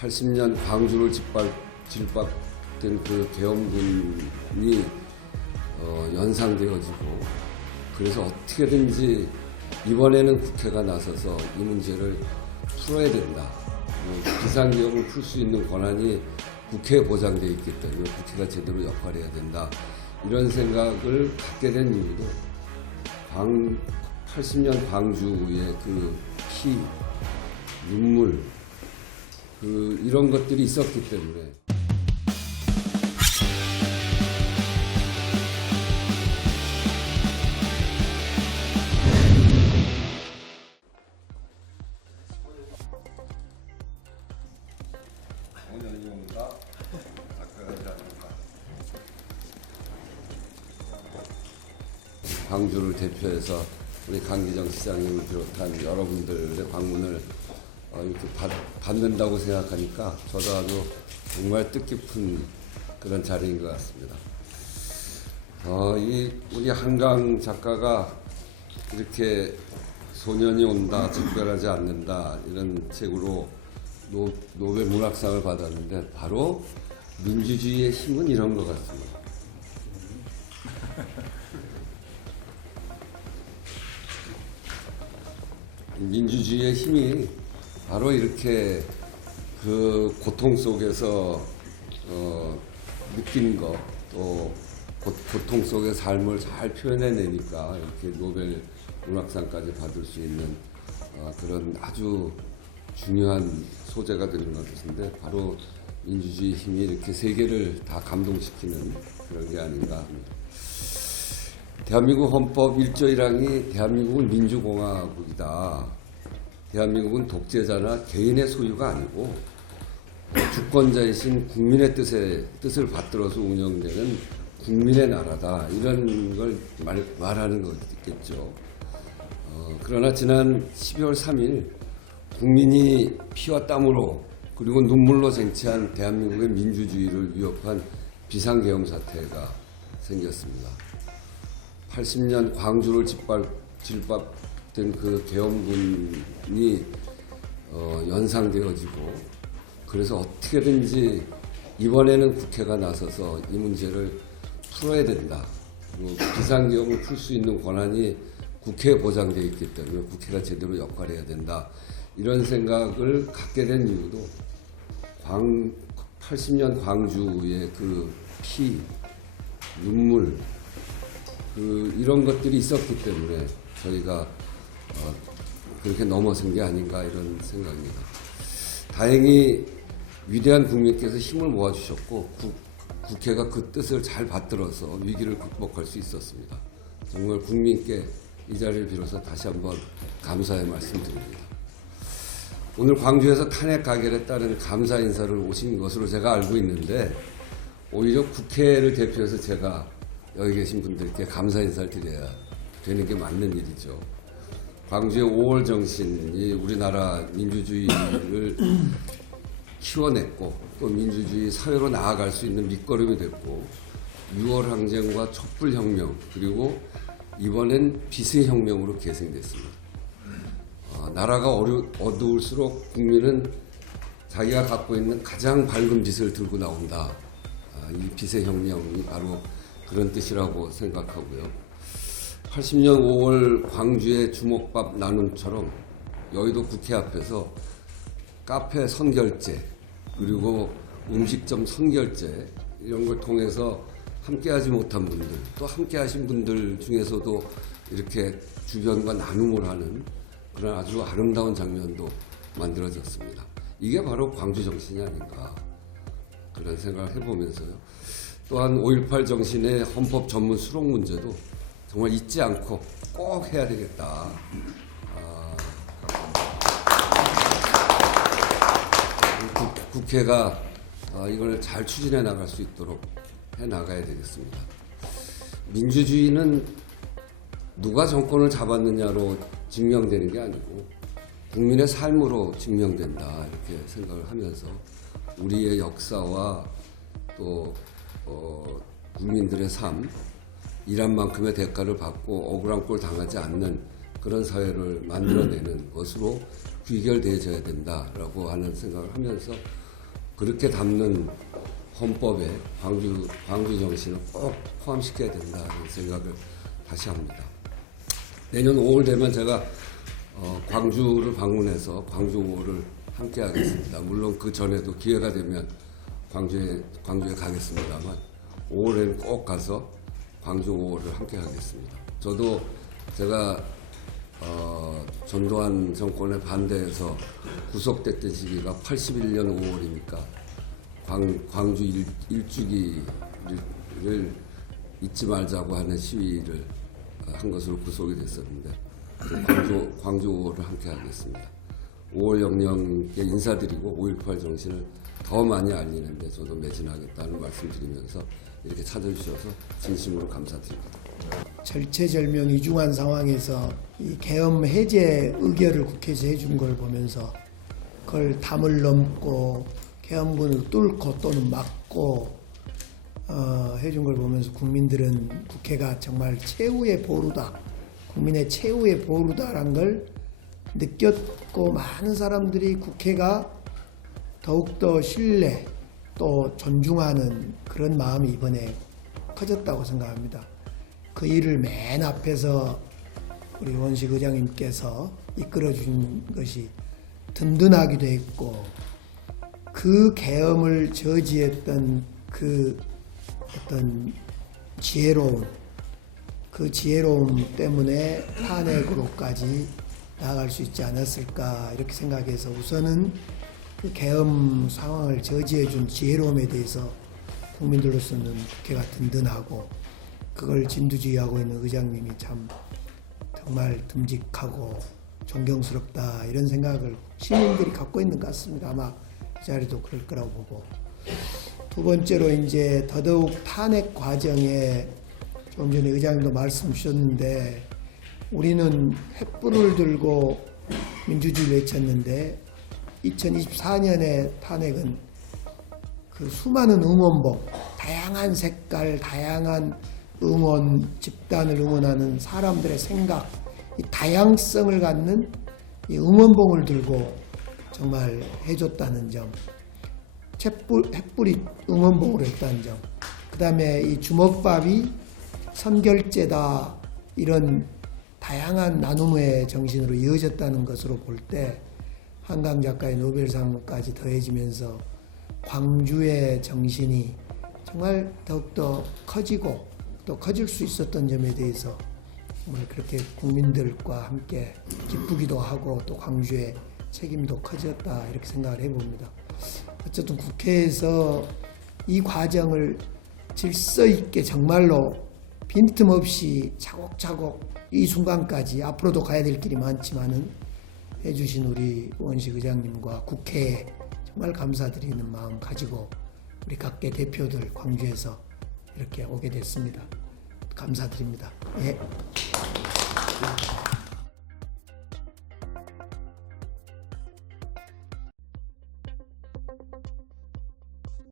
80년 광주를 짓밟던 그 계엄군이 연상되어지고, 그래서 어떻게든지 이번에는 국회가 나서서 이 문제를 풀어야 된다. 비상계엄을 풀 수 있는 권한이 국회에 보장되어 있기 때문에 국회가 제대로 역할을 해야 된다. 이런 생각을 갖게 된 이유도 80년 광주의 그 피, 눈물, 이런 것들이 있었기 때문에. 광주를 대표해서 우리 강기정 시장님을 비롯한 여러분들의 방문을 이렇게 받는다고 생각하니까 저도 아주 정말 뜻깊은 그런 자리인 것 같습니다. 우리 한강 작가가 이렇게 소년이 온다, 작별하지 않는다 이런 책으로 노벨 문학상을 받았는데 바로 민주주의의 힘은 이런 것 같습니다. 민주주의의 힘이 바로 이렇게 그 고통 속에서 느낀 것, 또 고통 속의 삶을 잘 표현해내니까 이렇게 노벨 문학상까지 받을 수 있는 그런 아주 중요한 소재가 되는 것 같은데, 바로 민주주의 힘이 이렇게 세계를 다 감동시키는 그런 게 아닌가 합니다. 대한민국 헌법 1조 1항이 대한민국은 민주공화국이다. 대한민국은 독재자나 개인의 소유가 아니고 주권자이신 국민의 뜻을 받들어서 운영되는 국민의 나라다. 이런 걸 말하는 거겠죠. 그러나 지난 12월 3일 국민이 피와 땀으로 그리고 눈물로 쟁취한 대한민국의 민주주의를 위협한 비상계엄 사태가 생겼습니다. 80년 광주를 짓밟던 그 계엄군이 연상되어지고, 그래서 어떻게든지 이번에는 국회가 나서서 이 문제를 풀어야 된다. 비상계엄을 풀 수 있는 권한이 국회에 보장되어 있기 때문에 국회가 제대로 역할을 해야 된다. 이런 생각을 갖게 된 이유도 80년 광주의 그 피, 눈물, 이런 것들이 있었기 때문에 저희가 그렇게 넘어선 게 아닌가 이런 생각입니다. 다행히 위대한 국민께서 힘을 모아주셨고 국회가 그 뜻을 잘 받들어서 위기를 극복할 수 있었습니다. 정말 국민께 이 자리를 빌어서 다시 한번 감사의 말씀드립니다. 오늘 광주에서 탄핵 가결에 따른 감사 인사를 오신 것으로 제가 알고 있는데, 오히려 국회를 대표해서 제가 여기 계신 분들께 감사 인사를 드려야 되는 게 맞는 일이죠. 광주의 5월 정신이 우리나라 민주주의를 키워냈고 또 민주주의 사회로 나아갈 수 있는 밑거름이 됐고, 6월 항쟁과 촛불혁명, 그리고 이번엔 빚의 혁명으로 계승됐습니다. 나라가 어두울수록 국민은 자기가 갖고 있는 가장 밝은 빛을 들고 나온다. 이 빚의 혁명이 바로 그런 뜻이라고 생각하고요. 80년 5월 광주의 주먹밥 나눔처럼 여의도 국회 앞에서 카페 선결제, 그리고 음식점 선결제, 이런 걸 통해서 함께하지 못한 분들, 또 함께하신 분들 중에서도 이렇게 주변과 나눔을 하는 그런 아주 아름다운 장면도 만들어졌습니다. 이게 바로 광주 정신이 아닌가 그런 생각을 해보면서요. 또한 5.18 정신의 헌법 전문 수록 문제도 정말 잊지 않고 꼭 해야 되겠다. 국회가 이걸 잘 추진해 나갈 수 있도록 해 나가야 되겠습니다. 민주주의는 누가 정권을 잡았느냐로 증명되는 게 아니고 국민의 삶으로 증명된다, 이렇게 생각을 하면서 우리의 역사와 또 국민들의 삶, 일한 만큼의 대가를 받고 억울한 꼴 당하지 않는 그런 사회를 만들어내는 것으로 귀결되어져야 된다라고 하는 생각을 하면서 그렇게 담는 헌법에 광주 정신을 꼭 포함시켜야 된다는 생각을 다시 합니다. 내년 5월 되면 제가 광주를 방문해서 광주 5월을 함께 하겠습니다. 물론 그 전에도 기회가 되면 광주에 가겠습니다만 5월에는 꼭 가서 광주 5월을 함께 하겠습니다. 저도 제가 전두환 정권에 반대해서 구속됐던 시기가 81년 5월이니까 광주 일주기를 잊지 말자고 하는 시위를 한 것으로 구속이 됐었는데 광주 5월을 함께 하겠습니다. 5월 영령께 인사드리고 5.18 정신을 더 많이 알리는데 저도 매진하겠다는 말씀드리면서 이렇게 찾아주셔서 진심으로 감사드립니다. 절체절명 이중한 상황에서 이 계엄 해제 의결을 국회에서 해준 걸 보면서 그걸 담을 넘고 계엄군을 뚫고 또는 막고 해준 걸 보면서 국민들은 국회가 정말 최후의 보루다, 국민의 최후의 보루다라는 걸 느꼈고 많은 사람들이 국회가 더욱더 신뢰 또 존중하는 그런 마음이 이번에 커졌다고 생각합니다. 그 일을 맨 앞에서 우리 원식 의장님께서 이끌어 준 것이 든든하기도 했고 그 계엄을 저지했던 그 어떤 지혜로움 때문에 탄핵으로까지 나아갈 수 있지 않았을까 이렇게 생각해서 우선은 그 계엄 상황을 저지해 준 지혜로움에 대해서 국민들로서는 국회가 든든하고 그걸 진두지휘하고 있는 의장님이 참 정말 듬직하고 존경스럽다 이런 생각을 시민들이 갖고 있는 것 같습니다. 아마 이 자리도 그럴 거라고 보고 두 번째로 이제 더더욱 탄핵 과정에 좀 전에 의장님도 말씀 주셨는데 우리는 횃불을 들고 민주주의를 외쳤는데 2024년의 탄핵은 그 수많은 응원봉, 다양한 색깔, 다양한 응원, 집단을 응원하는 사람들의 생각, 이 다양성을 갖는 이 응원봉을 들고 정말 해줬다는 점, 횃불이 응원봉으로 했다는 점, 그 다음에 이 주먹밥이 선결제다 이런 다양한 나눔의 정신으로 이어졌다는 것으로 볼 때 한강 작가의 노벨상까지 더해지면서 광주의 정신이 정말 더욱더 커지고 또 커질 수 있었던 점에 대해서 정말 그렇게 국민들과 함께 기쁘기도 하고 또 광주의 책임도 커졌다 이렇게 생각을 해봅니다. 어쨌든 국회에서 이 과정을 질서 있게 정말로 빈틈없이 차곡차곡 이 순간까지 앞으로도 가야 될 길이 많지만은 해주신 우리 원식 의장님과 국회에 정말 감사드리는 마음 가지고 우리 각계 대표들 광주에서 이렇게 오게 됐습니다. 감사드립니다. 예.